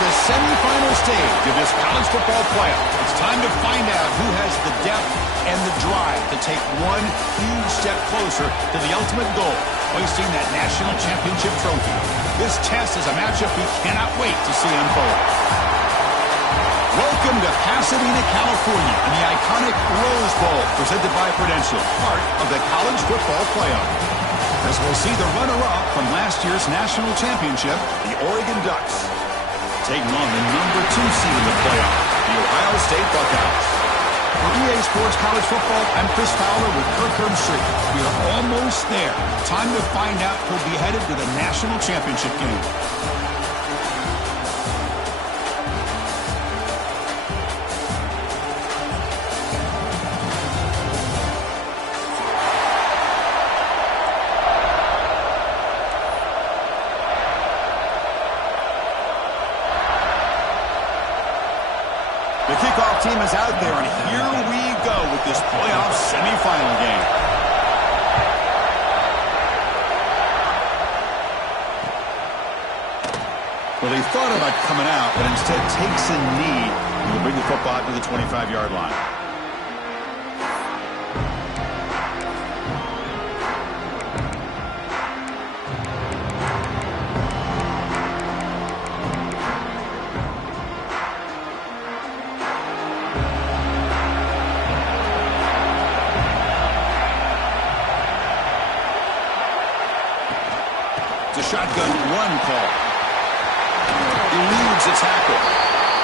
the semifinal stage of this college football playoff. It's time to find out who has the depth and the drive to take one huge step closer to the ultimate goal, hoisting that national championship trophy. This test is a matchup we cannot wait to see unfold. Welcome to Pasadena, California, and the iconic Rose Bowl, presented by Prudential, part of the college football playoff. As we'll see the runner-up from last year's national championship, the Oregon Ducks, taking on the number 2 seed in the playoff, the Ohio State Buckeyes. For EA Sports College Football, I'm Chris Fowler with Kirk Herbstreit. We are almost there. Time to find out who'll be headed to the national championship game. The kickoff team is out there, and here we go with this playoff semifinal game. Well, he thought about coming out, but instead takes a knee and will bring the football to the 25-yard line. Shotgun run call. Eludes a tackle.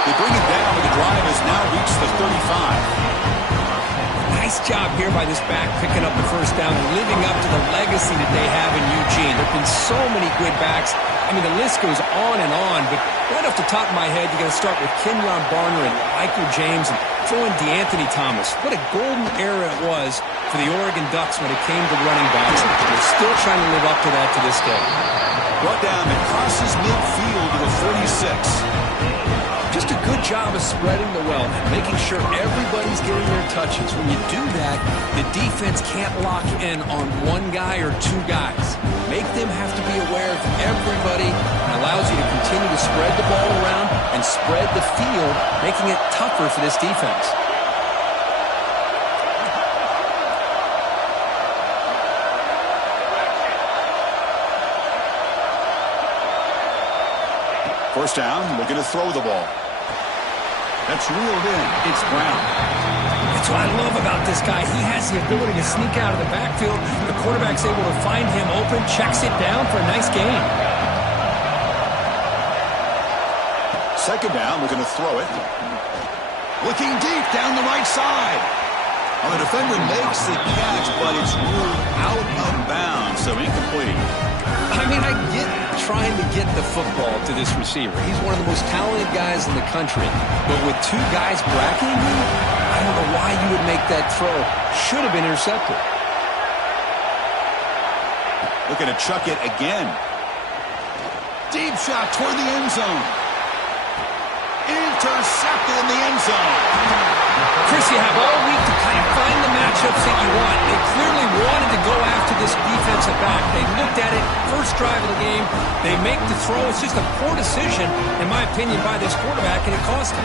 They bring it down, but the drive has now reached the 35. Nice job here by this back, picking up the first down and living up to the legacy that they have in Eugene. There have been so many good backs. I mean, the list goes on and on, but right off the top of my head, you got to start with Kenyon Barner and Michael James and throw in DeAnthony Thomas. What a golden era it was for the Oregon Ducks when it came to running backs. They're still trying to live up to that to this day. Brought down and crosses midfield to the 46. Just a good job of spreading the wealth, making sure everybody's getting their touches. When you do that, the defense can't lock in on one guy or two guys. Make them have to be aware of everybody, and allows you to continue to spread the ball around and spread the field, making it tougher for this defense. First down, looking to throw the ball. That's reeled in. It's Brown. That's what I love about this guy. He has the ability to sneak out of the backfield. The quarterback's able to find him open, checks it down for a nice gain. Second down, looking to throw it. Looking deep down the right side. Well, the defender makes the catch, but it's ruled out of bounds, so incomplete. I mean, I get trying to get the football to this receiver. He's one of the most talented guys in the country. But with two guys bracketing him, I don't know why you would make that throw. Should have been intercepted. Looking to chuck it again. Deep shot toward the end zone. Intercepted in the end zone. Chris, you have all week to kind of find the matchups that you want. They clearly wanted to go after this defensive back. They looked at it, first drive of the game. They make the throw. It's just a poor decision, in my opinion, by this quarterback, and it cost him.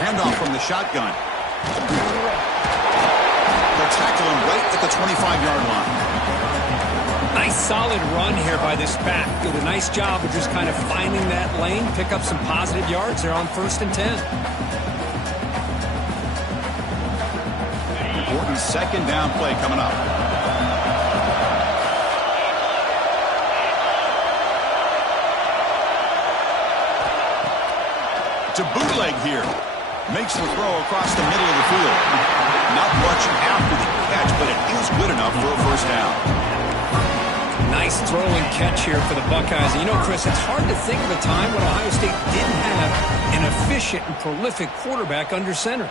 Handoff from the shotgun. They'll tackle him right at the 25-yard line. Nice solid run here by this back. Did a nice job of just kind of finding that lane, pick up some positive yards. They're on 1st and 10. Important second down play coming up. To bootleg here. Makes the throw across the middle of the field. Not much after the catch, but it is good enough for a first down. Nice throw and catch here for the Buckeyes. And you know, Chris, it's hard to think of a time when Ohio State didn't have an efficient and prolific quarterback under center.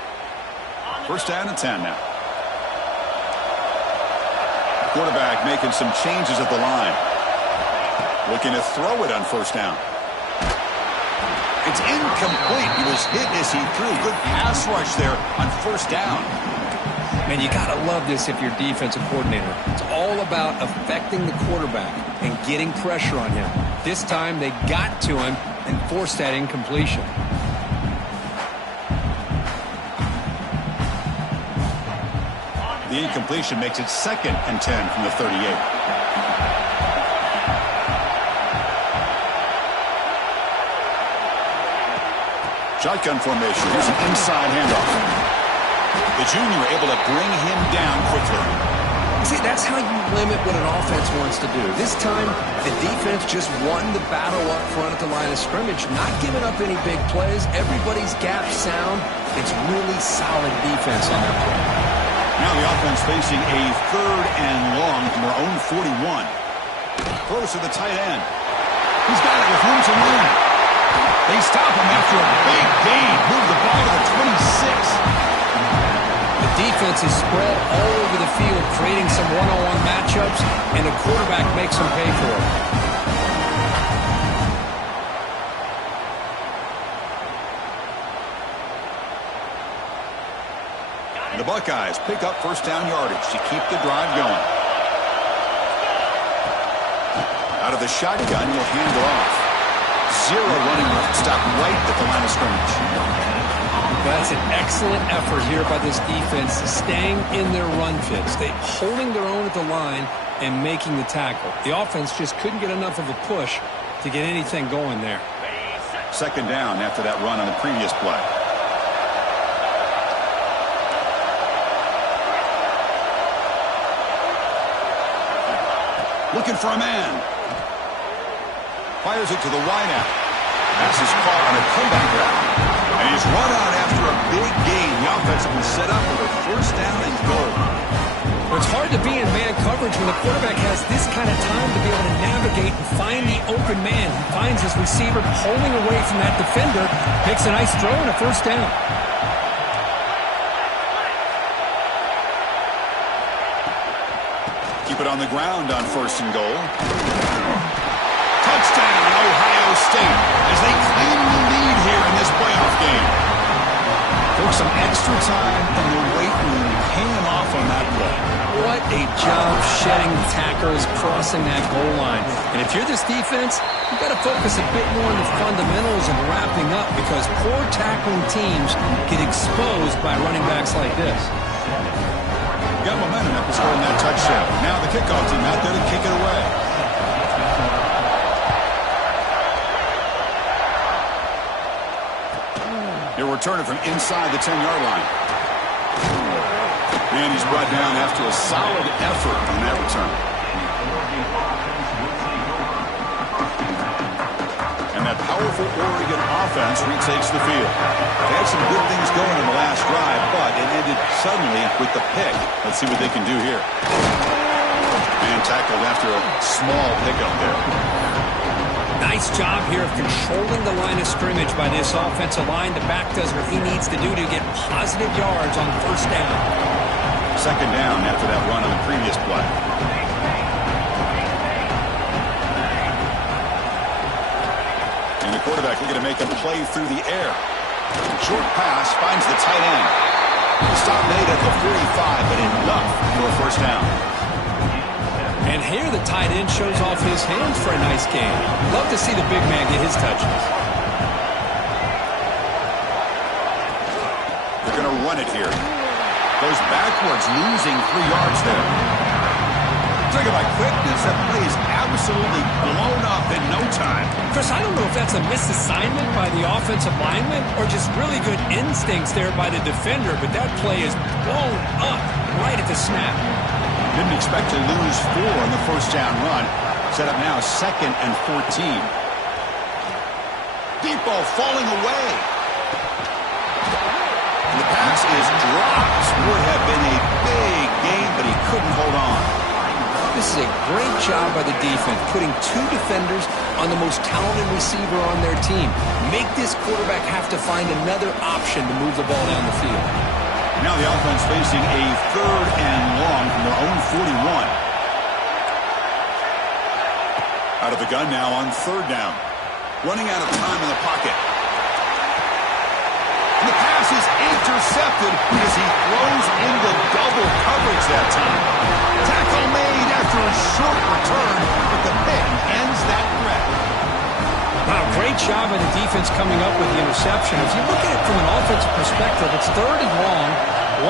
First down and 10 now. Quarterback making some changes at the line. Looking to throw it on first down. It's incomplete. He was hit as he threw. Good pass rush there on first down. Man, you got to love this if you're defensive coordinator. It's all about affecting the quarterback and getting pressure on him. This time, they got to him and forced that incompletion. The incompletion makes it 2nd and 10 from the 38. Shotgun formation. Here's an inside handoff. The junior able to bring him down quickly. See, that's how you limit what an offense wants to do. This time, the defense just won the battle up front at the line of scrimmage, not giving up any big plays. Everybody's gap sound. It's really solid defense on that play. Now the offense facing a 3rd and long from their own 41. Close to the tight end. He's got it with room to run. They stop him after a big gain. Move the ball to the 26. The defense is spread all over the field, creating some one-on-one matchups, and the quarterback makes them pay for it. The Buckeyes pick up first down yardage to keep the drive going. Out of the shotgun, he'll hand it off. 0 running room. Stop right at the line of scrimmage. That's an excellent effort here by this defense, staying in their run fits. They holding their own at the line and making the tackle. The offense just couldn't get enough of a push to get anything going there. 2nd down after that run on the previous play. Looking for a man. Fires it to the wideout. Pass is caught on a comeback route. And he's run out after a big gain. The offense will be set up with a first down and goal. It's hard to be in man coverage when the quarterback has this kind of time to be able to navigate and find the open man. He finds his receiver pulling away from that defender, makes a nice throw and a first down. Keep it on the ground on 1st and goal. Touchdown, Ohio State, as they claim the lead here in this playoff game. Took some extra time in the weight room paying off on that play. What a job shedding the tackles, crossing that goal line. And if you're this defense, you've got to focus a bit more on the fundamentals and wrapping up, because poor tackling teams get exposed by running backs like this. Got momentum after scoring that touchdown. Now the kickoff team out there to kick it away. They're returning from inside the 10-yard line. And he's brought down after a solid effort on that return. And that powerful Oregon offense retakes the field. They had some good things going in the last drive, but it ended suddenly with the pick. Let's see what they can do here. And tackled after a small pickup there. Nice job here of controlling the line of scrimmage by this offensive line. The back does what he needs to do to get positive yards on 1st down. 2nd down after that run on the previous play. And the quarterback looking to make a play through the air. Short pass finds the tight end. Stop made at the 45, but enough for a first down. And here the tight end shows off his hands for a nice game. Love to see the big man get his touches. They're going to run it here. Goes backwards, losing 3 yards there. Triggered by quickness, that play is absolutely blown up in no time. Chris, I don't know if that's a misassignment by the offensive lineman or just really good instincts there by the defender, but that play is blown up right at the snap. Didn't expect to lose 4 on the first down run. Set up now 2nd and 14. Deep ball falling away. And the pass is dropped. Would have been a big game, but he couldn't hold on. This is a great job by the defense, putting 2 defenders on the most talented receiver on their team. Make this quarterback have to find another option to move the ball down the field. Now the offense facing a 3rd and long from their own 41. Out of the gun now on 3rd down. Running out of time in the pocket. And the pass is intercepted as he throws into double coverage that time. Tackle made after a short return, but the pick ends that threat. Wow, great job of the defense coming up with the interception. If you look at it from an offensive perspective, it's 3rd and long.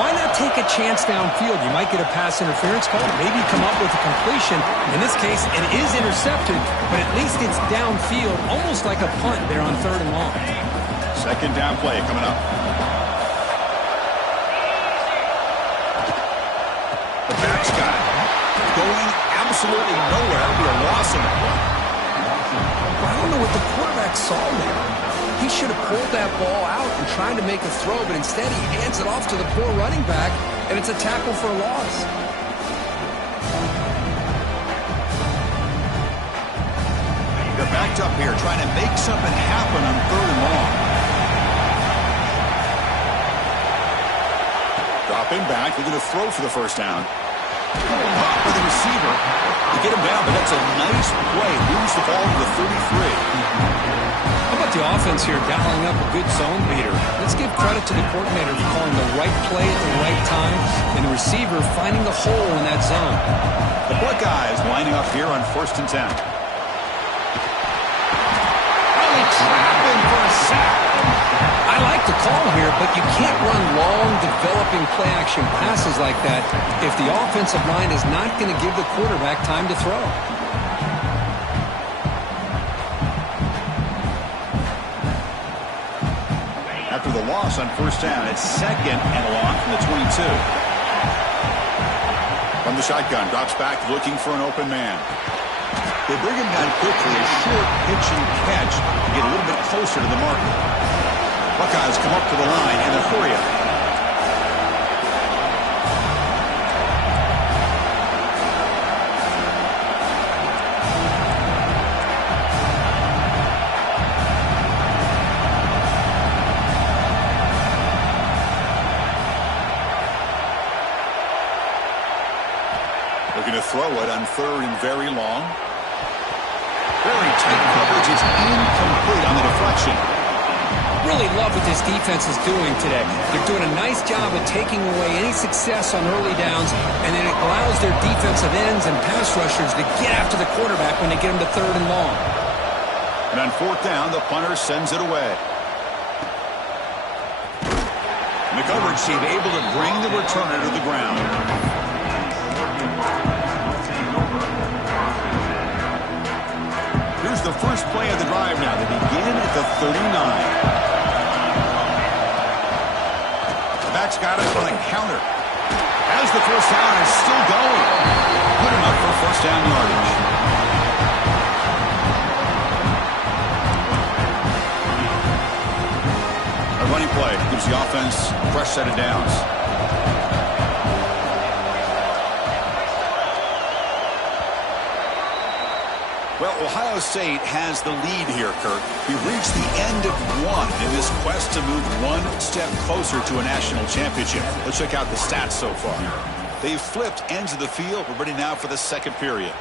Why not take a chance downfield? You might get a pass interference call, maybe come up with a completion. In this case, it is intercepted, but at least it's downfield, almost like a punt there on 3rd and long. Second down play coming up. The back's got it. Going absolutely nowhere. That'll be a loss in the play. I don't know what the quarterback saw there. He should have pulled that ball out and tried to make a throw, but instead he hands it off to the poor running back, and it's a tackle for a loss. They're backed up here, trying to make something happen on 3rd and long. Dropping back, they're going to throw for the first down. Caught by the receiver. They get him down, but that's a nice play. Moves the ball to the 33. How about the offense here dialing up a good zone beater? Let's give credit to the coordinator for calling the right play at the right time and the receiver finding the hole in that zone. The Buckeyes lining up here on 1st and 10. Early trapping for a sack. I like the call here, but you can't run long, developing play-action passes like that if the offensive line is not going to give the quarterback time to throw. After the loss on 1st down, it's 2nd and long from the 22. From the shotgun, drops back looking for an open man. They bring him down quickly, a short pitch and catch to get a little bit closer to the marker. Buckeyes come up to the line in a hurry up. Looking to throw it on 3rd and very long. Very tight coverage is incomplete on the deflection. Really love what this defense is doing today. They're doing a nice job of taking away any success on early downs, and then it allows their defensive ends and pass rushers to get after the quarterback when they get him to 3rd and long. And on 4th down, the punter sends it away. And the coverage team able to bring the returner to the ground. Here's the first play of the drive now. They begin at the 39. Back's got it on a counter. As the first down is still going. Good enough for 1st down yardage. A running play gives the offense a fresh set of downs. Well, Ohio State has the lead here, Kirk. We've reached the end of one in this quest to move one step closer to a national championship. Let's check out the stats so far. They've flipped ends of the field. We're ready now for the 2nd period.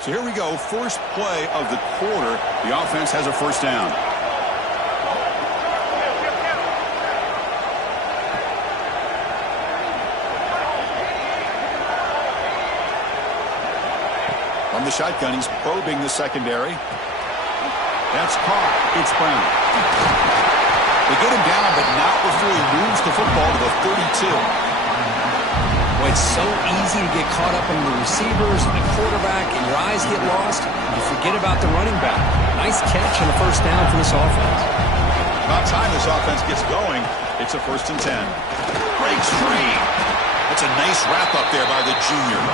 So here we go. First play of the quarter. The offense has a 1st down. From the shotgun, he's probing the secondary. That's caught. It's Brown. They get him down, but not before he moves the football to the 32. Well, it's so easy to get caught up in the receivers and the quarterback, and your eyes get lost. You forget about the running back. Nice catch and a 1st down for this offense. About time this offense gets going. It's a 1st and 10. Breaks free. That's a nice wrap up there by the junior.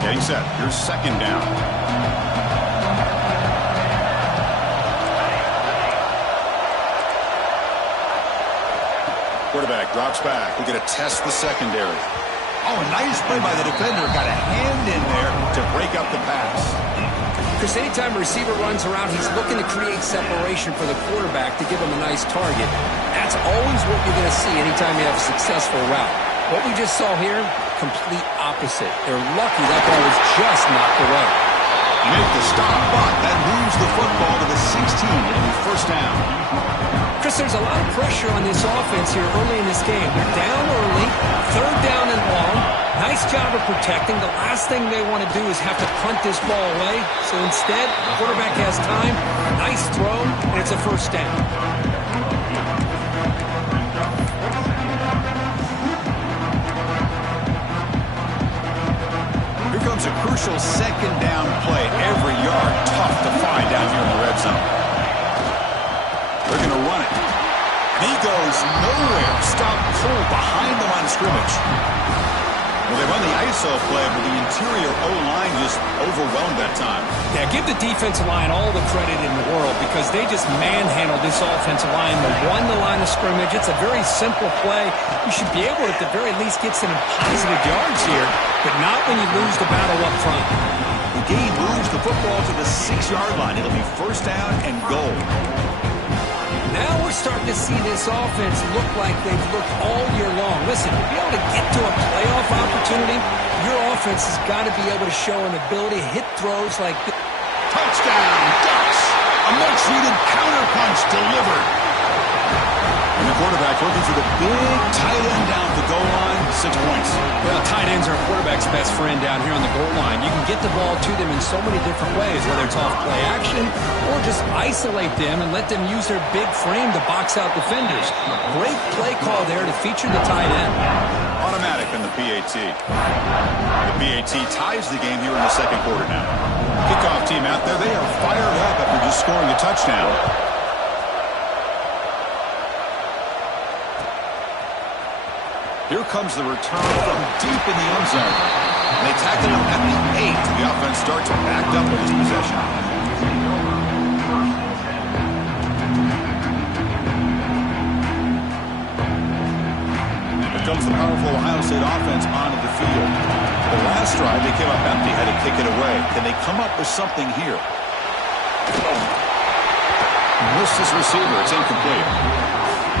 Getting set. Here's 2nd down. Quarterback drops back. We're going to test the secondary. Oh, a nice play by the defender. Got a hand in there to break up the pass. Chris, anytime a receiver runs around, he's looking to create separation for the quarterback to give him a nice target. That's always what you're going to see anytime you have a successful route. What we just saw here complete opposite. They're lucky that ball was just knocked away. Make the stop, but that moves the football to the 16. It'll be first down. Chris, there's a lot of pressure on this offense here early in this game. They're down early, third down and long. Nice job of protecting. The last thing they want to do is have to punt this ball away. So instead, the quarterback has time. Nice throw, and it's a first down. Here comes a crucial second down play. Every yard tough to find down here in the red zone. They're going to run it. And he goes nowhere. Stop cold behind the line of scrimmage. Well, they run the ISO play, but the interior O-line just overwhelmed that time. Yeah, give the defensive line all the credit in the world because they just manhandled this offensive line. They won the line of scrimmage. It's a very simple play. You should be able to, at the very least, get some positive yards here, but not when you lose the battle up front. The game moves the football to the 6-yard line. It'll be first down and goal. Now we're starting to see this offense look like they've looked all year long. Listen, to be able to get to a playoff opportunity, your offense has got to be able to show an ability to hit throws like this. Touchdown, Ducks! A much-needed counterpunch delivered. And the quarterback looking for the big tight end down the goal line, 6 points. Well, tight ends are a quarterback's best friend down here on the goal line. You can get the ball to them in so many different ways, whether it's off play action or just isolate them and let them use their big frame to box out defenders. Great play call there to feature the tight end. Automatic in the PAT. The PAT ties the game here in the second quarter now. Kickoff team out there, they are fired up after just scoring a touchdown. Here comes the return from deep in the end zone. And they tackle him at the 8. The offense starts backed up with his possession. Here comes the powerful Ohio State offense onto the field. The last drive, they came up empty, had to kick it away. Can they come up with something here? Missed his receiver. It's incomplete.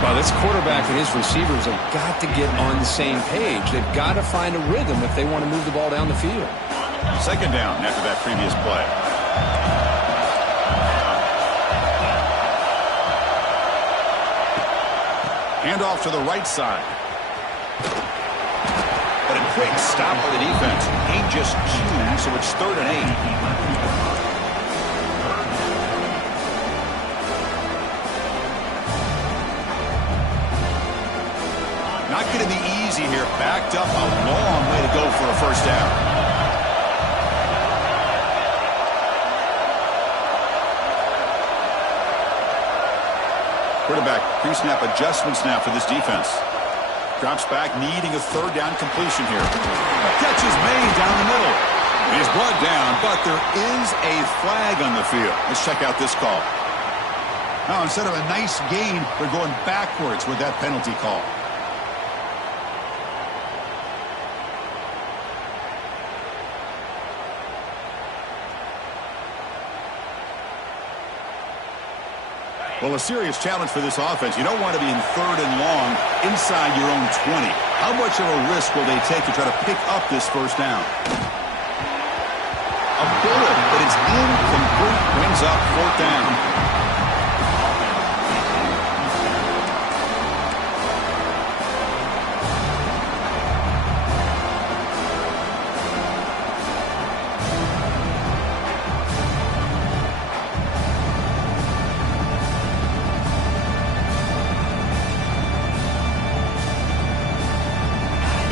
Well, this quarterback and his receivers have got to get on the same page. They've got to find a rhythm if they want to move the ball down the field. Second down after that previous play. Handoff to the right side. But a quick stop by the defense. Game just chewed, so it's 3rd and 8. Not going to be easy here. Backed up, a long way to go for a first down. Quarterback pre-snap adjustments now for this defense. Drops back, needing a 3rd down completion here. Catch is made down the middle. He's brought down, but there is a flag on the field. Let's check out this call. Now, instead of a nice gain, they're going backwards with that penalty call. Well, a serious challenge for this offense. You don't want to be in 3rd and long inside your own 20. How much of a risk will they take to try to pick up this first down? A bullet, but it's incomplete. Brings up 4th down.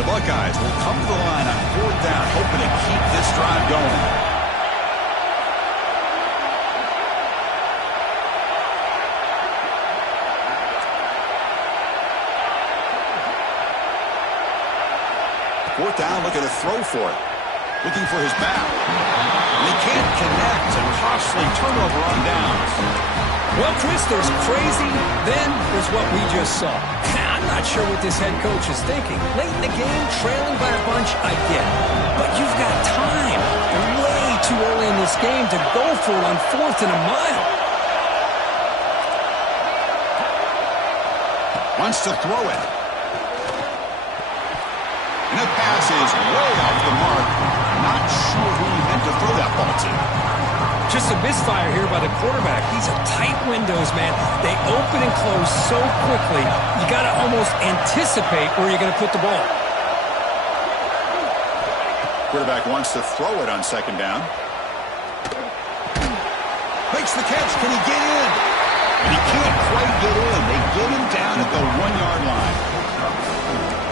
Buckeyes will come to the line on 4th down, hoping to keep this drive going. Fourth down, looking to throw for it. Looking for his back. And he can't connect, and costly turnover on downs. Well, Chris, there's crazy, then there's what we just saw. I'm not sure what this head coach is thinking. Late in the game, trailing by a bunch, I get it. But you've got time. You're way too early in this game to go for it on 4th and a mile. Wants to throw it. And the pass is way off the mark. Not sure who he meant to throw that ball to. Just a misfire here by the quarterback. These are tight windows, man. They open and close so quickly, you got to almost anticipate where you're going to put the ball. Quarterback wants to throw it on second down. Makes the catch. Can he get in? And he can't quite get in. They get him down at the 1-yard line.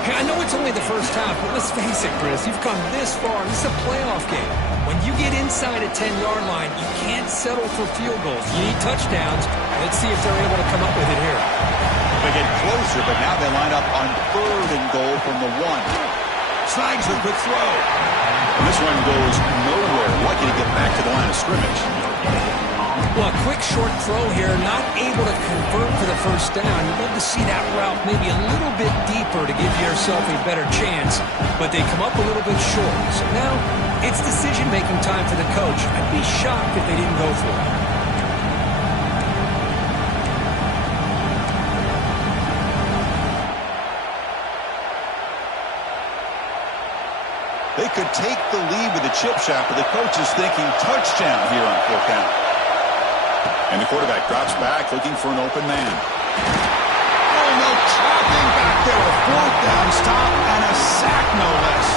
Hey, I know it's only the first half, but let's face it, Chris. You've come this far. This is a playoff game. When you get inside a 10-yard line, you can't settle for field goals. You need touchdowns. Let's see if they're able to come up with it here. They get closer, but now they line up on 3rd and goal from the 1. Snags a good throw. And this one goes nowhere. Lucky to get back to the line of scrimmage. Well, a quick short throw here, not able to convert for the first down. You'd love to see that route maybe a little bit deeper to give yourself a better chance, but they come up a little bit short. So now it's decision-making time for the coach. I'd be shocked if they didn't go for it. They could take the lead with the chip shot, but the coach is thinking touchdown here on 4th down. And the quarterback drops back, looking for an open man. Oh, no, trapping back there. A 4th down stop and a sack, no less.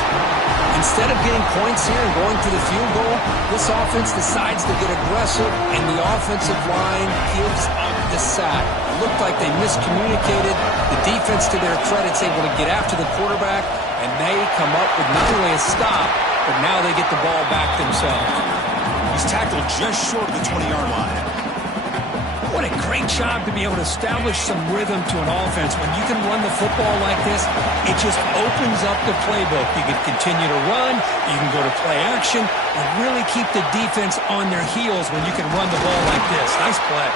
Instead of getting points here and going to the field goal, this offense decides to get aggressive, and the offensive line gives up the sack. It looked like they miscommunicated. The defense, to their credit, is able to get after the quarterback, and they come up with not only a stop, but now they get the ball back themselves. He's tackled just short of the 20-yard line. What a great job to be able to establish some rhythm to an offense. When you can run the football like this, it just opens up the playbook. You can continue to run, you can go to play action, and really keep the defense on their heels when you can run the ball like this. Nice play.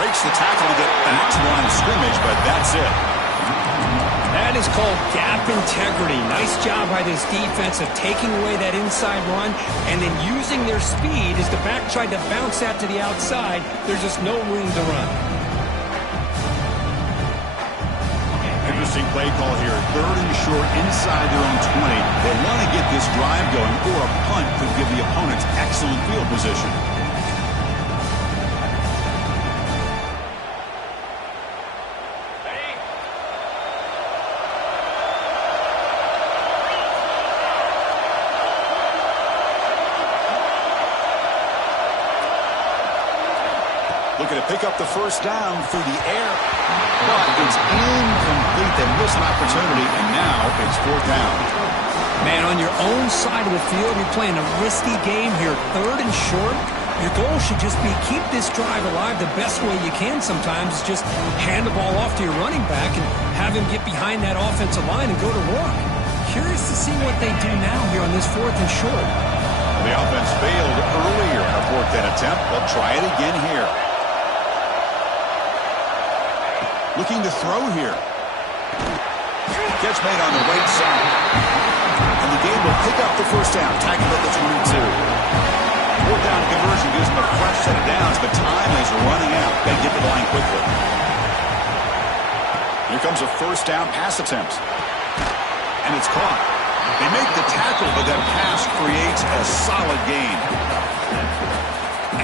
Breaks the tackle to get back to the line of scrimmage, but that's it. That is called gap integrity. Nice job by this defense of taking away that inside run and then using their speed as the back tried to bounce that to the outside. There's just no room to run. Interesting play call here. 3rd and short inside their own 20. They want to get this drive going, or a punt could give the opponents excellent field position. Looking to pick up the first down through the air. But it's incomplete. They missed an opportunity, and now it's 4th down. Man, on your own side of the field, you're playing a risky game here. 3rd and short. Your goal should just be keep this drive alive the best way you can sometimes. Is just hand the ball off to your running back and have him get behind that offensive line and go to work. Curious to see what they do now here on this 4th and short. The offense failed earlier in a 4th down attempt. They'll try it again here. Looking to throw here. Catch made on the right side. And the game will pick up the first down. Tackled at the 22. 4th down conversion gives them a fresh set of downs, but time is running out. They get to the line quickly. Here comes a first down pass attempt. And it's caught. They make the tackle, but that pass creates a solid gain.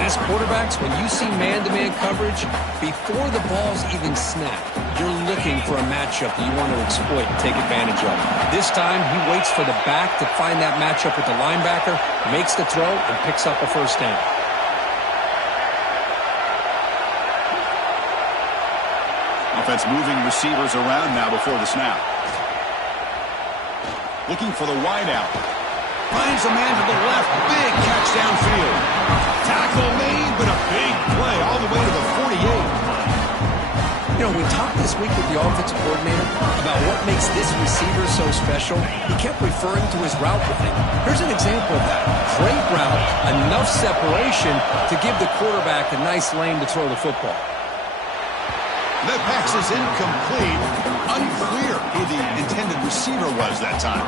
As quarterbacks, when you see man-to-man coverage, before the ball's even snapped, you're looking for a matchup that you want to exploit and take advantage of. This time, he waits for the back to find that matchup with the linebacker, makes the throw, and picks up a first down. Offense moving receivers around now before the snap. Looking for the wideout. Finds a man to the left. Big catch downfield. Tackle made, but a big play all the way to the 48. You know, we talked this week with the offensive coordinator about what makes this receiver so special. He kept referring to his route running. Here's an example of that. Great route, enough separation to give the quarterback a nice lane to throw the football. That pass is incomplete. Unclear who the intended receiver was that time.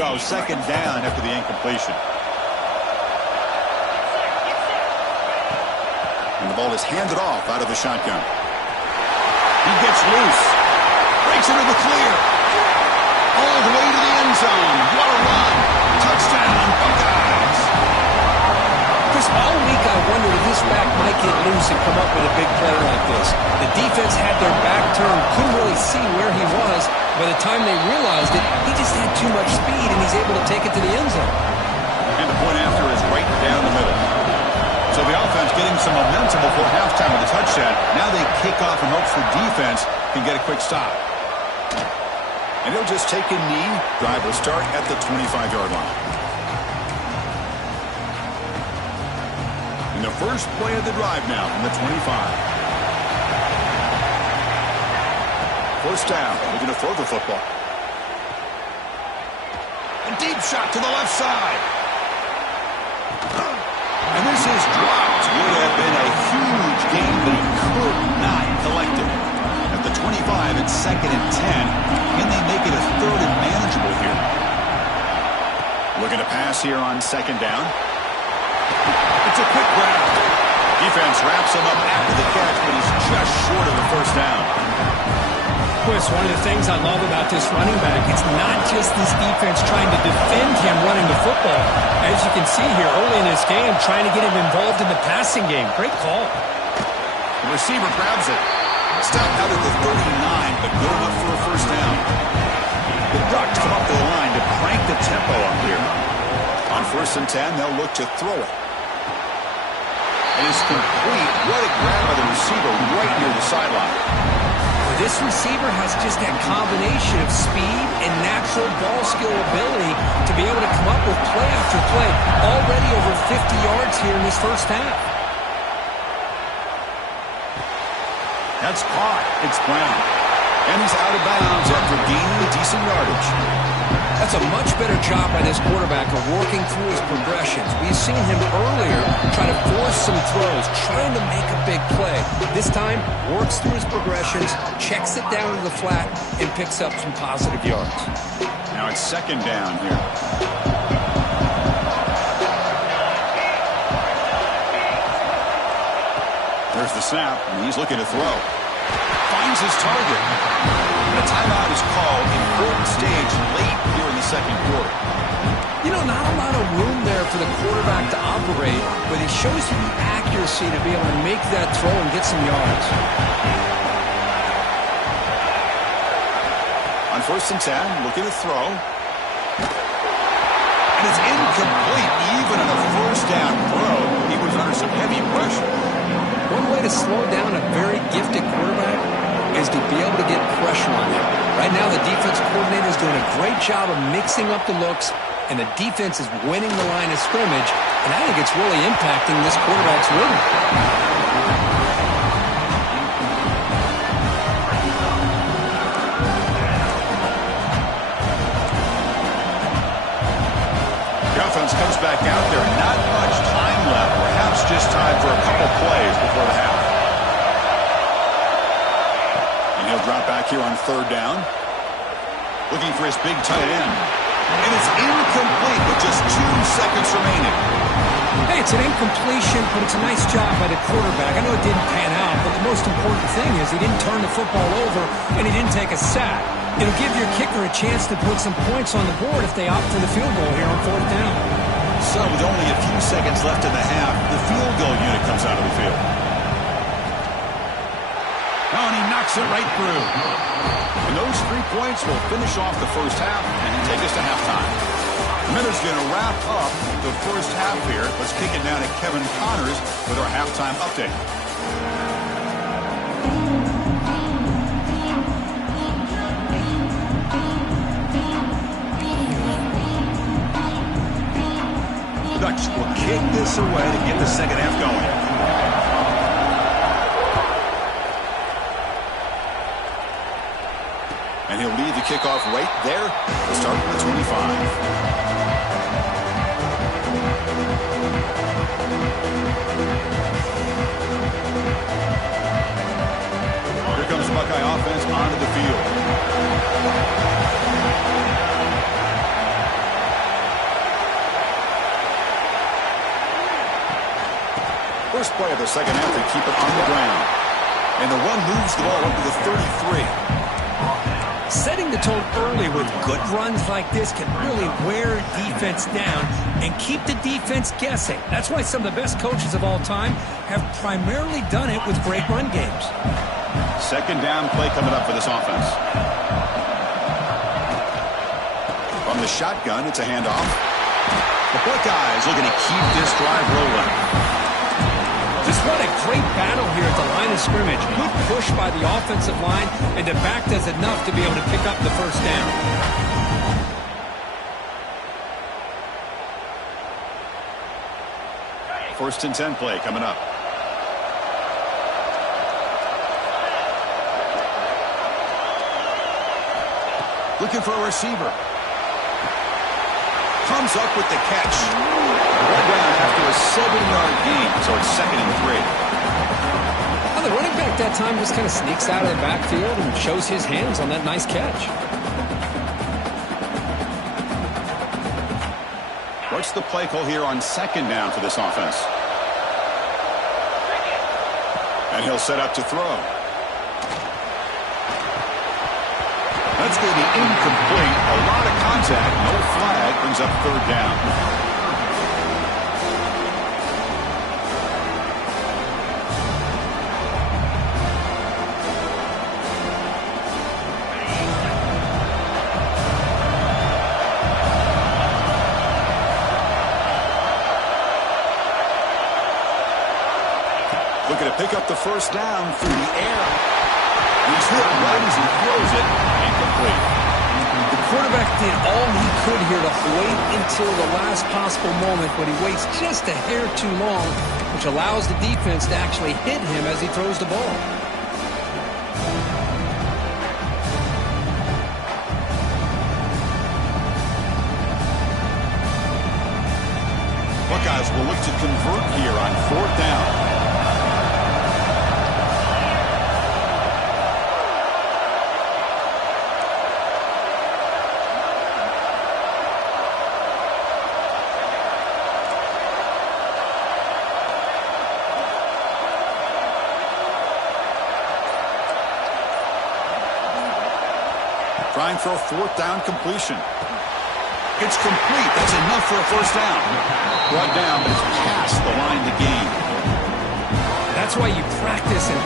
So 2nd down after the incompletion. And the ball is handed off out of the shotgun. He gets loose. Breaks into the clear. All the way to the end zone. What a run. Touchdown, Buckeyes. Chris, all week I wondered if this back might get loose and come up with a big play like this. The defense had their back turned, couldn't really see where he was. By the time they realized it, he just had too much speed, and he's able to take it to the end zone. And the point after is right down the middle. So the offense getting some momentum before halftime with a touchdown. Now they kick off in hopes the defense can get a quick stop. And he'll just take a knee. Drive will start at the 25-yard line. In the first play of the drive now from the 25. First down. Looking to throw the football. A deep shot to the left side. And this is dropped. Would have been a huge gain, but he could not collect it. At the 25, it's 2nd and 10. Can they make it a 3rd and manageable here? Looking to pass here on 2nd down. It's a quick grab. Defense wraps him up after the catch, but he's just short of the first down. Chris, one of the things I love about this running back, it's not just this defense trying to defend him running the football. As you can see here early in this game, trying to get him involved in the passing game. Great call. The receiver grabs it. Stopped out at the 39, but good enough for a first down. The Ducks come up the line to crank the tempo up here. On 1st and 10, they'll look to throw it. It is complete. What a grab by the receiver right near the sideline. This receiver has just that combination of speed and natural ball skill ability to be able to come up with play after play. Already over 50 yards here in this first half. That's caught. It's Brown. And he's out of bounds after gaining a decent yardage. That's a much better job by this quarterback of working through his progressions. We've seen him earlier try to force some throws, trying to make a big play. This time, works through his progressions, checks it down to the flat, and picks up some positive yards. Now it's 2nd down here. There's the snap, and he's looking to throw. Finds his target. A timeout is called. Important stage late here in the 2nd quarter. You know, not a lot of room there for the quarterback to operate, but he shows you the accuracy to be able to make that throw and get some yards. On 1st and 10, looking to throw. And it's incomplete. Even on a first down throw, he was under some heavy pressure. One way to slow down a very gifted quarterback is to be able to get pressure on him. Right now, the defense coordinator is doing a great job of mixing up the looks, and the defense is winning the line of scrimmage, and I think it's really impacting this quarterback's rhythm. The offense comes back out there. Not much time left. Perhaps just time for a couple plays before the half. He'll drop back here on 3rd down. Looking for his big tight end. And it's incomplete with just 2 seconds remaining. Hey, it's an incompletion, but it's a nice job by the quarterback. I know it didn't pan out, but the most important thing is he didn't turn the football over and he didn't take a sack. It'll give your kicker a chance to put some points on the board if they opt for the field goal here on 4th down. So with only a few seconds left in the half, the field goal unit comes out of the field. Oh, and he knocks it right through. And those 3 points will finish off the first half and take us to halftime. The Miners going to wrap up the first half here. Let's kick it down to Kevin Connors with our halftime update. The Ducks will kick this away to get the second half going. And he'll lead the kickoff right there. We'll start at the 25. Here comes the Buckeye offense onto the field. First play of the second half, they keep it on the ground. And the run moves the ball up to the 33. Setting the tone early with good runs like this can really wear defense down and keep the defense guessing. That's why some of the best coaches of all time have primarily done it with great run games. Second down play coming up for this offense. From the shotgun, it's a handoff. The Buckeyes looking to keep this drive rolling. Just what a great battle here at the line of scrimmage. Good push by the offensive line, and the back does enough to be able to pick up the first down. First and 10 play coming up. Looking for a receiver. Comes up with the catch. Right down after a 7-yard gain, so it's 2nd and 3. Well, the running back that time just kind of sneaks out of the backfield and shows his hands on that nice catch. What's the play call here on second down for this offense? And he'll set up to throw. That's going to be incomplete. A lot of contact. No flag. Brings up third down. Looking to pick up the first down through the air. He's hit right as he throws it. Incomplete. The quarterback did all he could here to wait until the last possible moment, but he waits just a hair too long, which allows the defense to actually hit him as he throws the ball. Buckeyes will look to convert here on fourth down. Trying for a fourth down completion. It's complete. That's enough for a first down. Brought down, but it's past the line to gain. That's why you practice and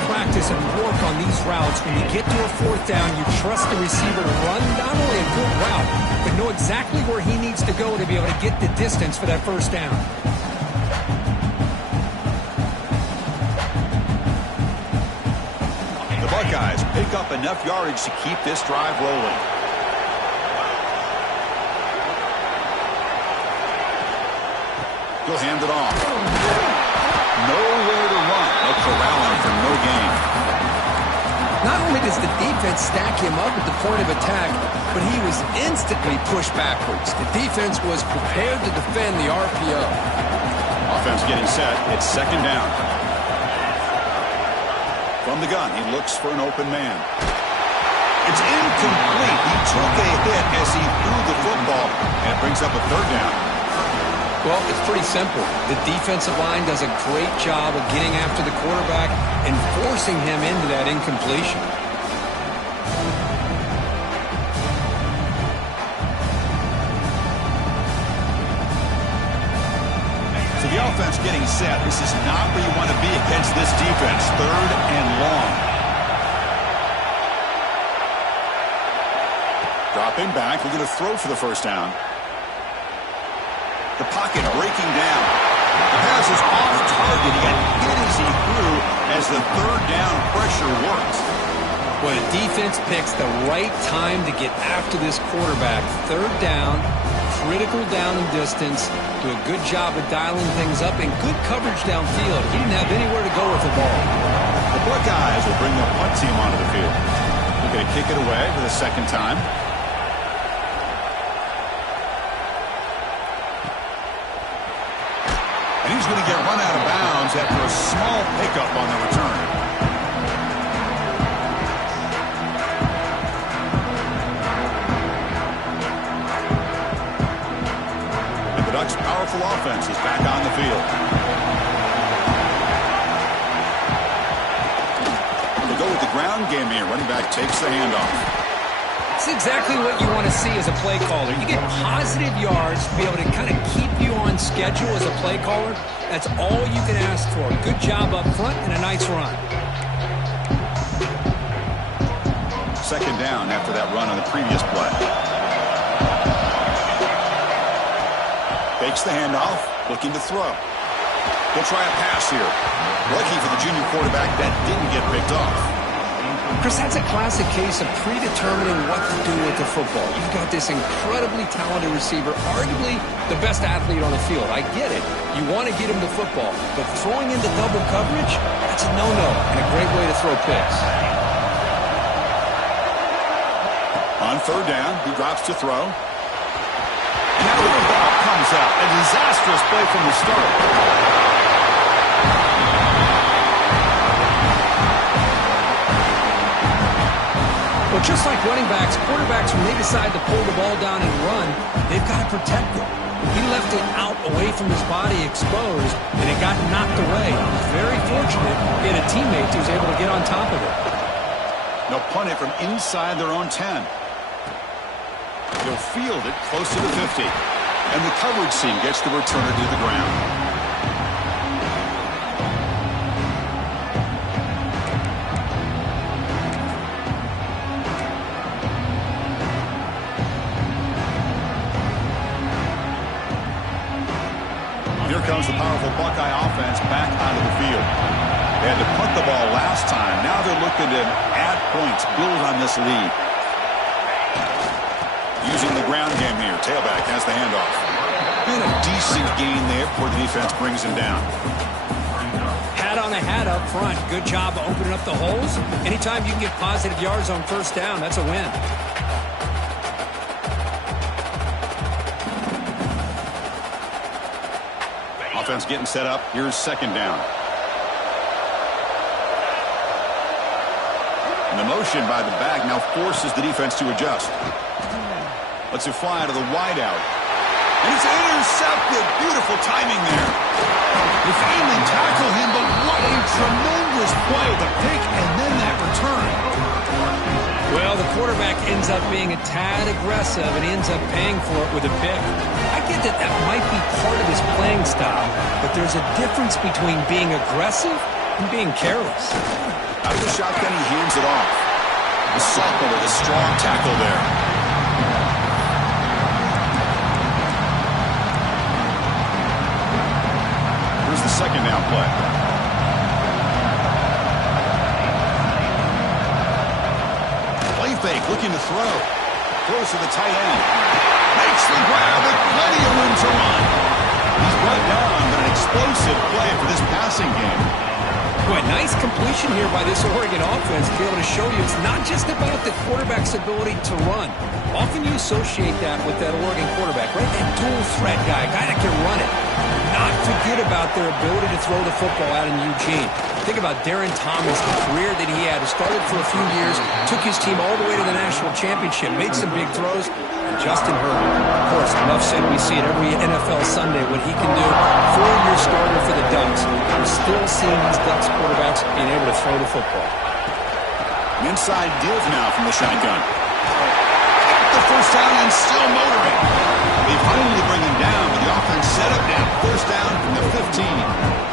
work on these routes. When you get to a fourth down, you trust the receiver to run not only a good route, but know exactly where he needs to go to be able to get the distance for that first down. The Buckeyes pick up enough yardage to keep this drive rolling. He'll hand it off. Nowhere to run. They'll corral him for no gain. Not only does the defense stack him up at the point of attack, but he was instantly pushed backwards. The defense was prepared to defend the RPO. Offense getting set. It's second down. From the gun, he looks for an open man. It's incomplete. He took a hit as he threw the football, and it brings up a third down. Well, it's pretty simple. The defensive line does a great job of getting after the quarterback and forcing him into that incompletion. So the offense getting set. This is not where you want to be against this defense. Third and long. Dropping back. We're going to throw for the first down. The pocket breaking down. The pass is off target. He got hit as he threw as the third down pressure works. Well, the defense picks the right time to get after this quarterback. Third down, critical down and distance. Do a good job of dialing things up and good coverage downfield. He didn't have anywhere to go with the ball. The Buckeyes will bring the punt team onto the field. They're going to kick it away for the second time. And he's going to get run out of bounds after a small pickup on the return. And the Ducks' powerful offense is back on the field. game here. Running back takes the handoff. It's exactly what you want to see as a play caller. You get positive yards to be able to kind of keep you on schedule as a play caller. That's all you can ask for. Good job up front and a nice run. Second down after that run on the previous play. Fakes the handoff, looking to throw. He'll try a pass here. Lucky for the junior quarterback, that didn't get picked off. Chris, that's a classic case of predetermining what to do with the football. You've got this incredibly talented receiver, arguably the best athlete on the field. I get it. You want to get him the football, but throwing into double coverage, that's a no-no and a great way to throw picks. On third down, he drops to throw. And now the ball comes out. A disastrous play from the start. Well, just like running backs, quarterbacks, when they decide to pull the ball down and run, they've got to protect it. He left it out away from his body exposed, and it got knocked away. He was very fortunate he had a teammate who was able to get on top of it. They'll punt it from inside their own 10. They'll field it close to the 50. And the coverage team gets the returner to the ground. Here comes the powerful Buckeye offense back onto the field. They had to punt the ball last time. Now they're looking to add points, build on this lead. Using the ground game here. Tailback has the handoff. And a decent gain there before the defense brings him down. Hat on the hat up front. Good job of opening up the holes. Anytime you can get positive yards on first down, that's a win. Offense getting set up. Here's second down. And the motion by the back now forces the defense to adjust. Lets it fly to the wideout. And it's intercepted. Beautiful timing there. They finally tackle him, but what a tremendous play. The pick and then that return. Well, the quarterback ends up being a tad aggressive, and he ends up paying for it with a pick. I get that that might be part of his playing style, but there's a difference between being aggressive and being careless. Out of the shotgun, he hands it off. The sophomore with a strong tackle there. Here's the second down play. Play fake, looking to throw. Throws to the tight end. Makes the grab with plenty of room to run. He's brought down, but an explosive play for this passing game. Boy, nice completion here by this Oregon offense to be able to show you it's not just about the quarterback's ability to run. Often you associate that with that Oregon quarterback, right? That dual threat guy that can run it. Not forget about their ability to throw the football out in Eugene. Think about Darren Thomas, the career that he had. He started for a few years, took his team all the way to the national championship, made some big throws. And Justin Herbert, of course, enough said we see it every NFL Sunday what he can do. 4-year starter for the Ducks. We're still seeing these Ducks quarterbacks being able to throw the football. An inside deals now from the shotgun. The first down and still motoring. They finally bring him down, but the offense set up now. First down from the 15.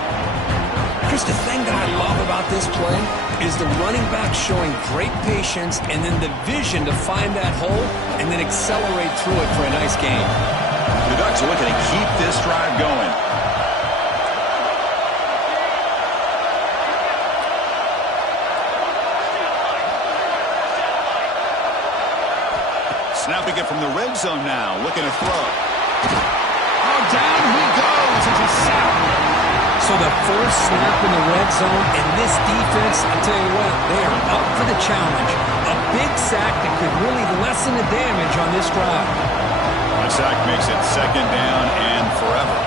Chris, the thing that I love about this play is the running back showing great patience and then the vision to find that hole and then accelerate through it for a nice gain. The Ducks are looking to keep this drive going. Snapping it from the red zone now, looking to throw. Oh, down he goes. It's a sack. So the first snap in the red zone, and this defense, I'll tell you what, they are up for the challenge. A big sack that could really lessen the damage on this drive. That sack makes it second down and forever.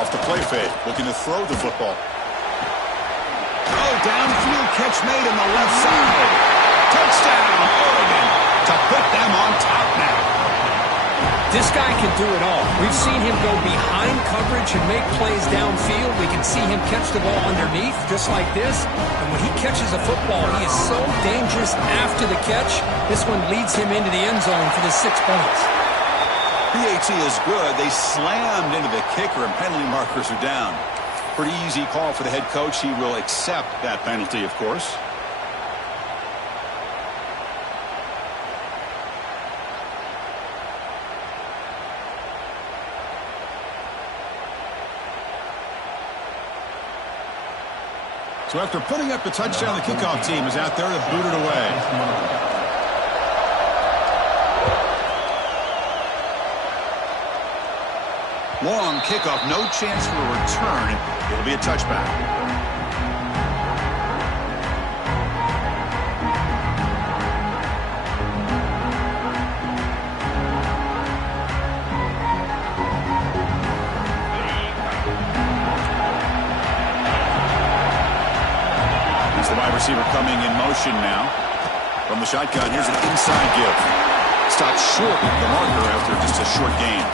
Off the play fake, looking to throw the football. Oh, downfield catch made on the left side. Touchdown, Oregon, to put them on top now. This guy can do it all. We've seen him go behind coverage and make plays downfield. We can see him catch the ball underneath, just like this. And when he catches a football, he is so dangerous after the catch. This one leads him into the end zone for the 6 points. PAT is good. They slammed into the kicker, and penalty markers are down. Pretty easy call for the head coach. He will accept that penalty, of course. So after putting up the touchdown, the kickoff team is out there to boot it away. Long kickoff, no chance for a return. It'll be a touchback. Here's the wide receiver coming in motion now. From the shotgun, here's an inside give. Stopped short of the marker after just a short gain.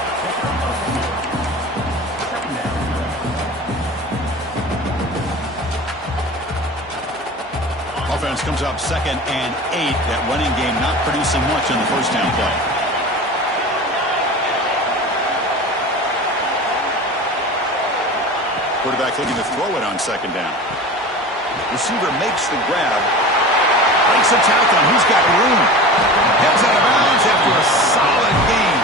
Offense comes up 2nd and 8. That running game not producing much on the first down play. Quarterback looking to throw it on 2nd down. Receiver makes the grab. Breaks a tackle. He's got room. Heads out of bounds after a solid gain.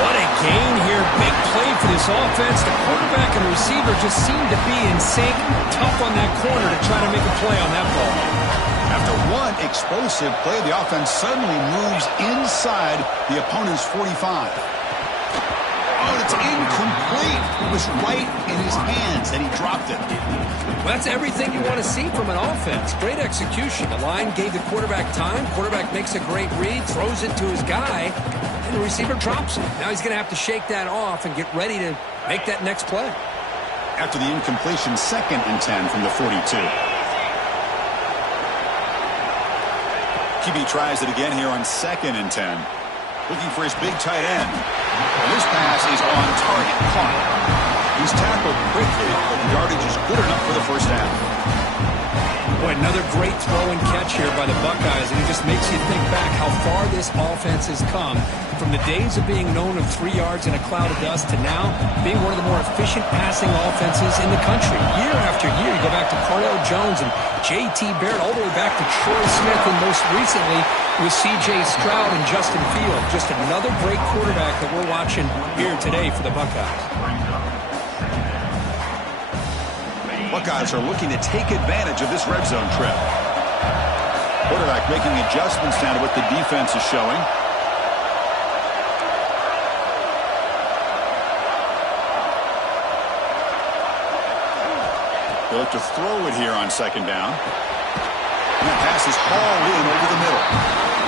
What a gain here. Big play for this offense. The quarterback and receiver just seem to be in sync. Tough on that corner to try to make a play on that ball. After one explosive play, the offense suddenly moves inside the opponent's 45. Oh, and it's incomplete. It was right in his hands, and he dropped it. Well, that's everything you want to see from an offense. Great execution. The line gave the quarterback time. Quarterback makes a great read, throws it to his guy, and the receiver drops it. Now he's going to have to shake that off and get ready to make that next play. After the incompletion, 2nd and 10 from the 42. QB tries it again here on 2nd and 10. Looking for his big tight end. And this pass is on target. Caught. He's tackled quickly, but the yardage is good enough for the first down. Boy, another great throw and catch here by the Buckeyes, and it just makes you think back how far this offense has come from the days of being known of 3 yards in a cloud of dust to now being one of the more efficient passing offenses in the country. Year after year, you go back to Cardell Jones and J.T. Barrett, all the way back to Troy Smith, and most recently with C.J. Stroud and Justin Field. Just another great quarterback that we're watching here today for the Buckeyes. Buckeyes are looking to take advantage of this red zone trip. Quarterback making adjustments down to what the defense is showing. They look to throw it here on 2nd down. And that pass is hauled in over the middle.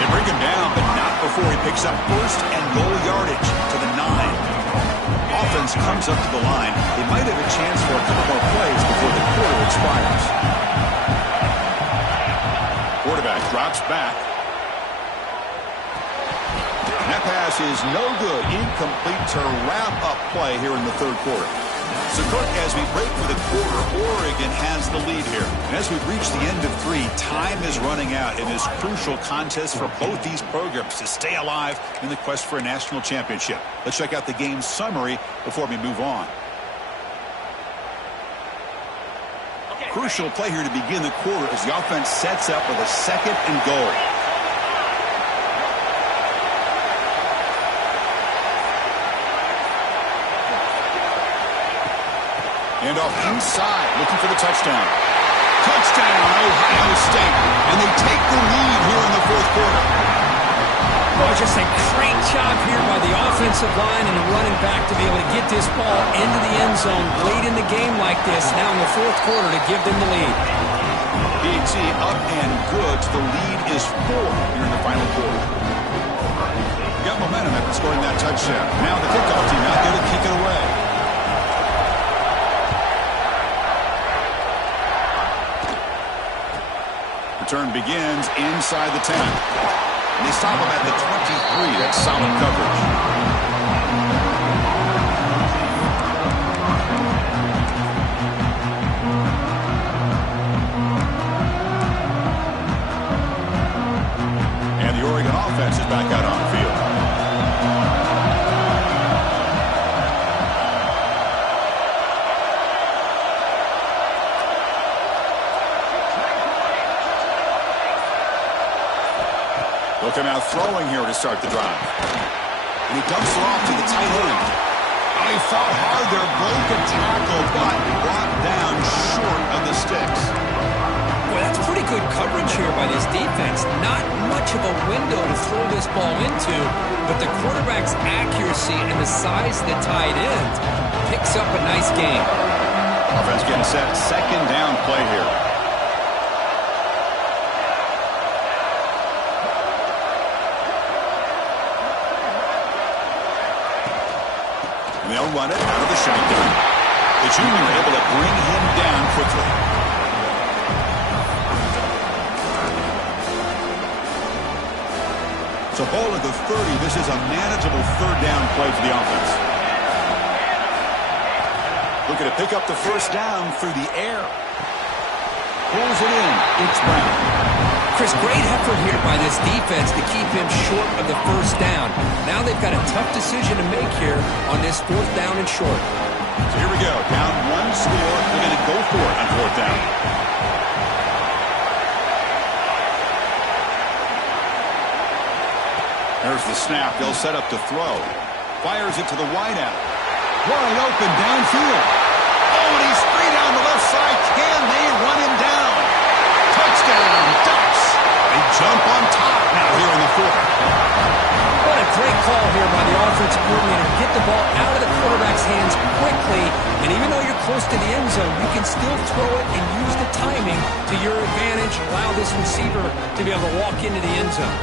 They bring him down, but not before he picks up 1st and goal yardage to the 9. Offense comes up to the line. They might have a chance for a couple more plays before the quarter expires. Quarterback drops back. And that pass is no good. Incomplete to wrap up play here in the 3rd quarter. So, Cook, as we break for the quarter, Oregon has the lead here. And as we've reached the end of 3, time is running out in this crucial contest for both these programs to stay alive in the quest for a national championship. Let's check out the game summary before we move on. Crucial play here to begin the quarter as the offense sets up with a 2nd and goal. And off inside, looking for the touchdown. Touchdown, Ohio State. And they take the lead here in the 4th quarter. Boy, just a great job here by the offensive line and the running back to be able to get this ball into the end zone late in the game like this, now in the 4th quarter, to give them the lead. PAT up and good. The lead is 4 here in the final quarter. Got momentum after scoring that touchdown. Now the kickoff team out there to kick it away. Return begins inside the 10. And they stop him at the 23. That's solid coverage. start the drive. And he dumps it off to the tight end. Oh, he fought hard there, broke a tackle, but brought down short of the sticks. Boy, that's pretty good coverage here by this defense. Not much of a window to throw this ball into, but the quarterback's accuracy and the size of the tight end picks up a nice game. Offense getting set. Second down play here. They'll run it out of the shotgun. The junior able to bring him down quickly. So ball at the 30. This is a manageable third down play for the offense. Looking to pick up the first down through the air. Pulls it in. It's Brown. Chris, great effort here by this defense to keep him short of the first down. Now they've got a tough decision to make here on this fourth down and short. So here we go. Down one score. They're going to go for it on fourth down. There's the snap. They'll set up to throw. Fires it to the wideout. Wide open downfield. Oh, and he's free down the left side. Can they run him down? Touchdown, Ducks. They jump on top now here in the fourth. What a great call here by the offensive coordinator. Get the ball out of the quarterback's hands quickly, and even though you're close to the end zone, you can still throw it and use the timing to your advantage. Allow this receiver to be able to walk into the end zone.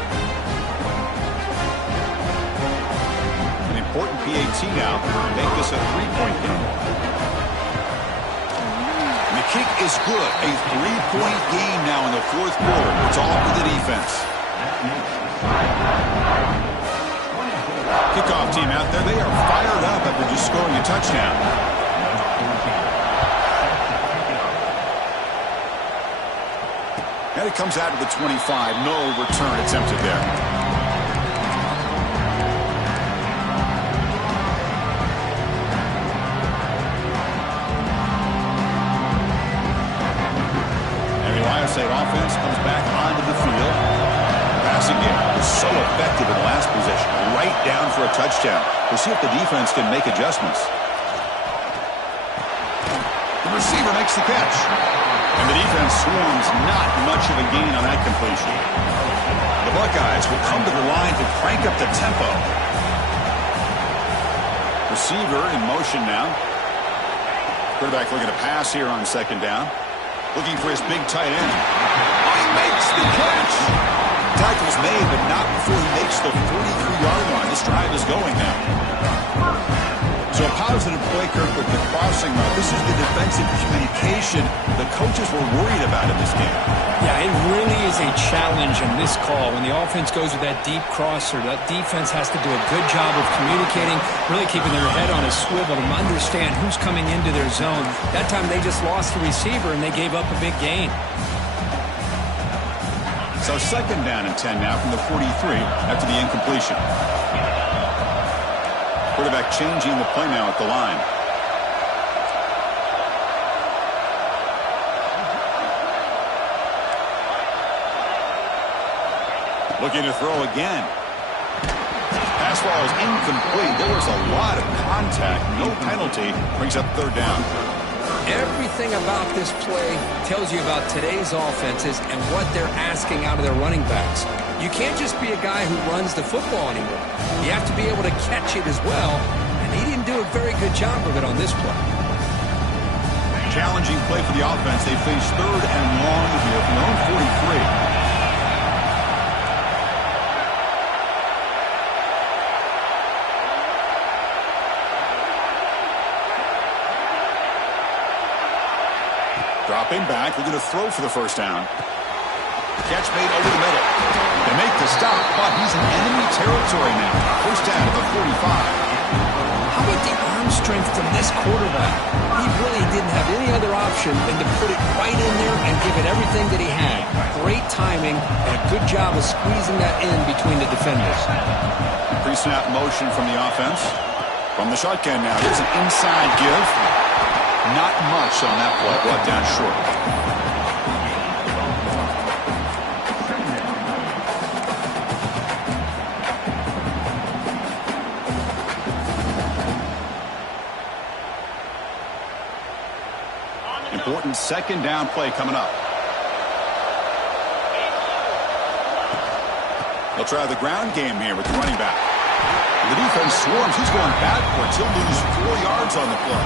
Important PAT now to make this a three-point game. And the kick is good. A three-point game now in the fourth quarter. It's all to the defense. Kickoff team out there. They are fired up after just scoring a touchdown. And it comes out of the 25. No return attempted there. State offense comes back onto the field. Passing game was so effective in the last possession. Right down for a touchdown. We'll see if the defense can make adjustments. The receiver makes the catch. And the defense swarms. Not much of a gain on that completion. The Buckeyes will come to the line to crank up the tempo. Receiver in motion now. Quarterback looking to pass here on second down. Looking for his big tight end. Oh, he makes the catch. Tackle's made, but not before he makes the 43-yard line. This drive is going now. So a positive play, Kirk, with the crossing route. This is the defensive communication the coaches were worried about in this game. Yeah, it really is a challenge in this call. When the offense goes with that deep crosser, that defense has to do a good job of communicating, really keeping their head on a swivel to understand who's coming into their zone. That time they just lost the receiver and they gave up a big gain. So second down and 10 now from the 43 after the incompletion. Quarterback changing the play now at the line. Looking to throw again. Pass ball is incomplete. There was a lot of contact. No penalty. Brings up third down. Everything about this play tells you about today's offenses and what they're asking out of their running backs. You can't just be a guy who runs the football anymore. You have to be able to catch it as well, and he didn't do a very good job of it on this play. Challenging play for the offense. They face third and long here from their own 43. Dropping back, looking to throw for the first down. Catch made over the middle. They make the stop, but he's in enemy territory now. First down at the 45. How about the arm strength from this quarterback? He really didn't have any other option than to put it right in there and give it everything that he had. Great timing and a good job of squeezing that in between the defenders. Pre-snap motion from the offense. From the shotgun now, here's an inside give. Not much on that play, brought down short. important second down play coming up. They'll try the ground game here with the running back. The defense swarms. He's going backwards. He'll lose 4 yards on the play.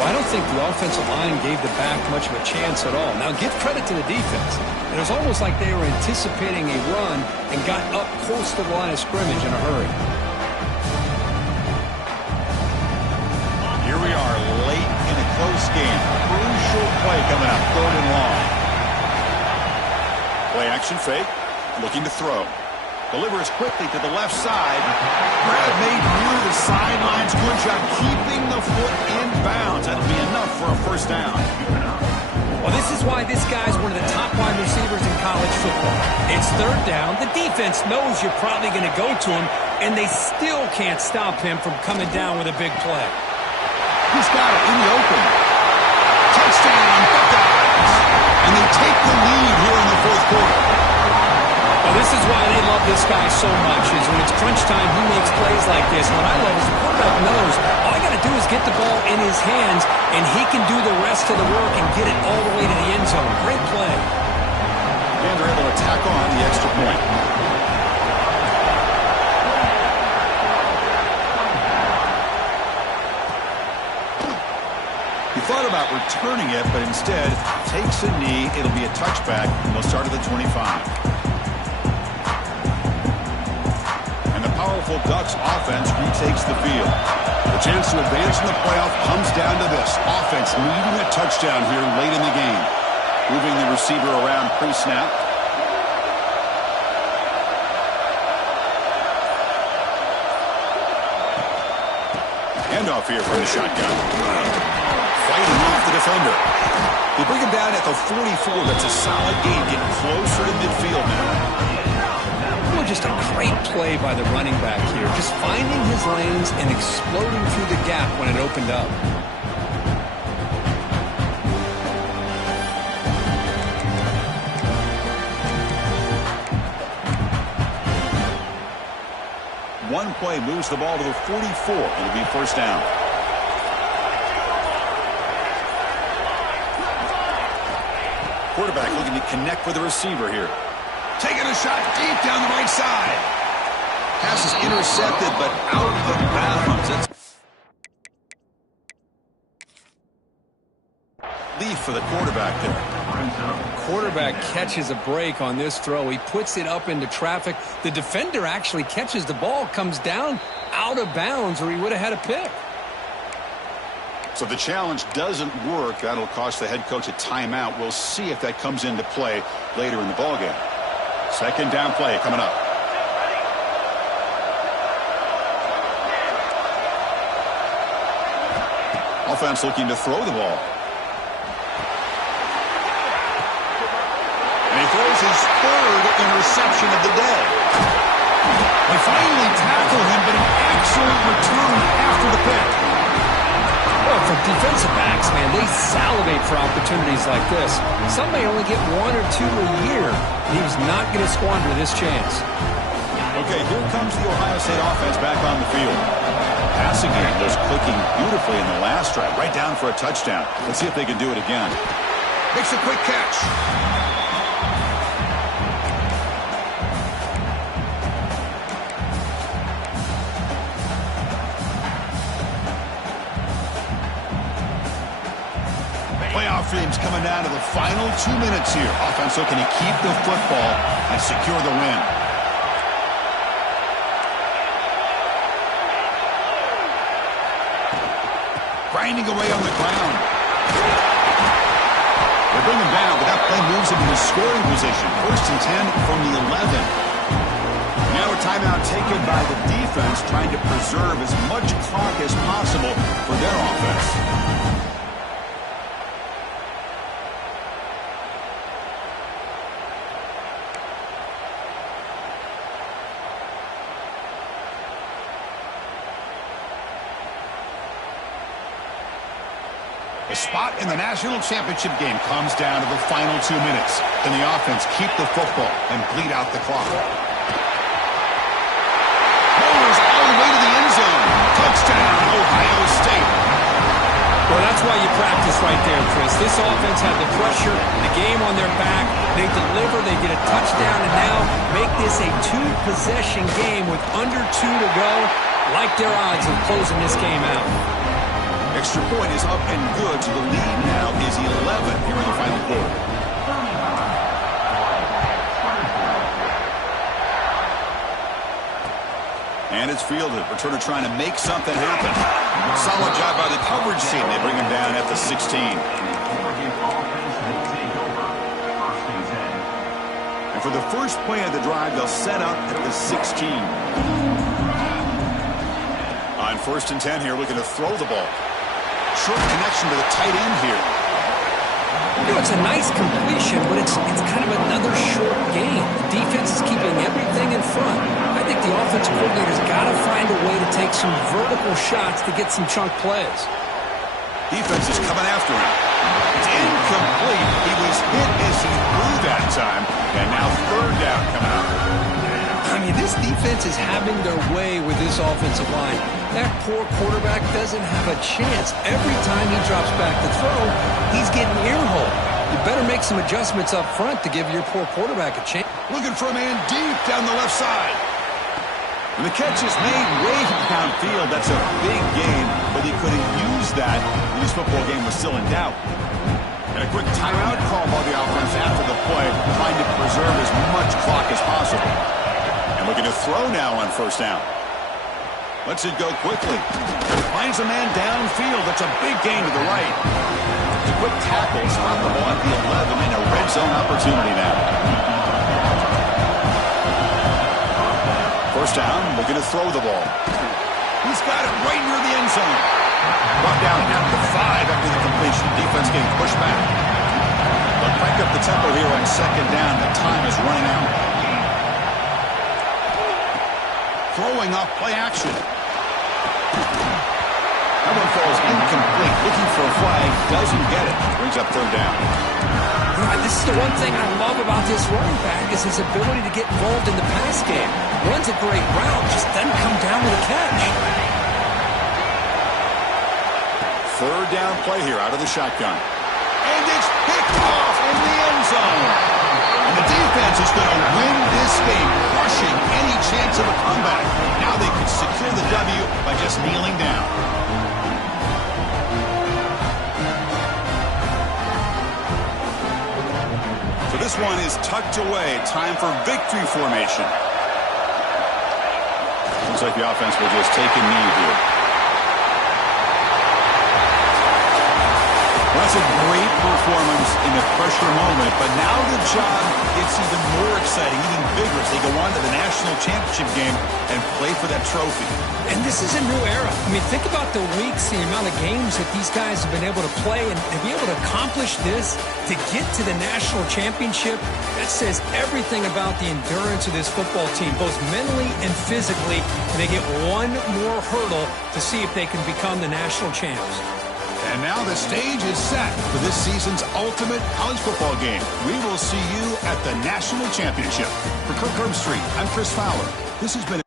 Well, I don't think the offensive line gave the back much of a chance at all. Now, give credit to the defense. It was almost like they were anticipating a run and got up close to the line of scrimmage in a hurry. Here we are late in a close game. Crucial play coming up. 3rd and long. Play action fake. Looking to throw. Delivers quickly to the left side. Grab made near the sidelines. Good job keeping the foot in bounds. That'll be enough for a first down. Well, this is why this guy's one of the top wide receivers in college football. It's 3rd down. The defense knows you're probably going to go to him, and they still can't stop him from coming down with a big play. He's got it in the open. Touchdown, Buckeyes. And they take the lead here in the 4th quarter. Well, this is why they love this guy so much, is when it's crunch time, he makes plays like this. What I love is the quarterback knows all I got to do is get the ball in his hands, and he can do the rest of the work and get it all the way to the end zone. Great play. And they're able to tack on the extra point. He thought about returning it, but instead takes a knee. It'll be a touchback, and they'll start at the 25. Powerful Ducks offense retakes the field. The chance to advance in the playoff comes down to this. Offense needing a touchdown here late in the game. Moving the receiver around pre-snap. Handoff here from the shotgun. Fighting off the defender. They bring him down at the 44. That's a solid gain. Getting closer to midfield now. Just a great play by the running back here. Just finding his lanes and exploding through the gap when it opened up. One play moves the ball to the 44. It'll be first down. Quarterback looking to connect with the receiver here. Taking a shot deep down the right side. Pass is intercepted, but out of bounds. Leaf for the quarterback there. Quarterback catches a break on this throw. He puts it up into traffic. The defender actually catches the ball, comes down out of bounds, or he would have had a pick. So the challenge doesn't work. That'll cost the head coach a timeout. We'll see if that comes into play later in the ballgame. Second down play coming up. Offense looking to throw the ball. And he throws his 3rd interception of the day. They finally tackle him, but an excellent return after the pick. Well, for defensive backs, man, they salivate for opportunities like this. Some may only get 1 or 2 a year. He was not going to squander this chance. Okay, here comes the Ohio State offense back on the field. Passing game was clicking beautifully in the last drive, right down for a touchdown. Let's see if they can do it again. Makes a quick catch. Playoff games coming down to the final 2 minutes here. Offense looking to keep the football and secure the win. Grinding away on the ground. They bring him down, but that play moves him into scoring position. 1st and 10 from the 11. Now a timeout taken by the defense, trying to preserve as much clock as possible for their offense. The spot in the national championship game comes down to the final 2 minutes. Can the offense keep the football and bleed out the clock? Rolls all the way to the end zone. Touchdown, Ohio State. Well, that's why you practice right there, Chris. This offense had the pressure, the game on their back. They deliver, they get a touchdown, and now make this a two-possession game with under 2 to go. Like their odds of closing this game out. Extra point is up and good, so the lead now is 11 here in the final quarter. And it's fielded. Returner trying to make something happen. Solid job by the coverage team. They bring him down at the 16. And for the first play of the drive, they'll set up at the 16. On 1st and 10 here, looking to throw the ball. Short connection to the tight end here. You know, it's a nice completion, but it's kind of another short game. The defense is keeping everything in front. I think the offensive coordinator's got to find a way to take some vertical shots to get some chunk plays. Defense is coming after him. It's incomplete. He was hit as he threw that time. And now 3rd down coming up. I mean, this defense is having their way with this offensive line. That poor quarterback doesn't have a chance. Every time he drops back to throw, he's getting earholed. You better make some adjustments up front to give your poor quarterback a chance. Looking for a man deep down the left side. And the catch is made way downfield. That's a big gain, but he could have used that when this football game was still in doubt. And a quick timeout call by the offense after the play, trying to preserve as much clock as possible. And looking to throw now on 1st down. Lets it go quickly. Finds a man downfield. That's a big gain to the right. It's a quick tackle. Stop the ball at the 11 and a red zone opportunity now. 1st down, looking to throw the ball. He's got it right near the end zone. Brought down at the 5 after the completion. Defense getting pushed back. They'll crank up the tempo here on 2nd down. The time is running out. Throwing off play action. That one falls incomplete. Looking for a flag. Doesn't get it. Brings up 3rd down. This is the one thing I love about this running back is his ability to get involved in the pass game. Runs a great route, just doesn't come down with a catch. 3rd down play here out of the shotgun. And it's picked off in the end zone. And the defense is going to win this game, crushing any chance of a comeback. Now they can secure the W by just kneeling down. So this one is tucked away. Time for victory formation. Looks like the offense will just take a knee here. That's a great performance in a pressure moment, but now the job gets even more exciting, even bigger as they go on to the national championship game and play for that trophy. And this is a new era. I mean, think about the weeks, the amount of games that these guys have been able to play, and to be able to accomplish this, to get to the national championship, that says everything about the endurance of this football team, both mentally and physically. And they get one more hurdle to see if they can become the national champs. And now the stage is set for this season's ultimate college football game. We will see you at the national championship. For Kirk Herbstreit, I'm Chris Fowler. This has been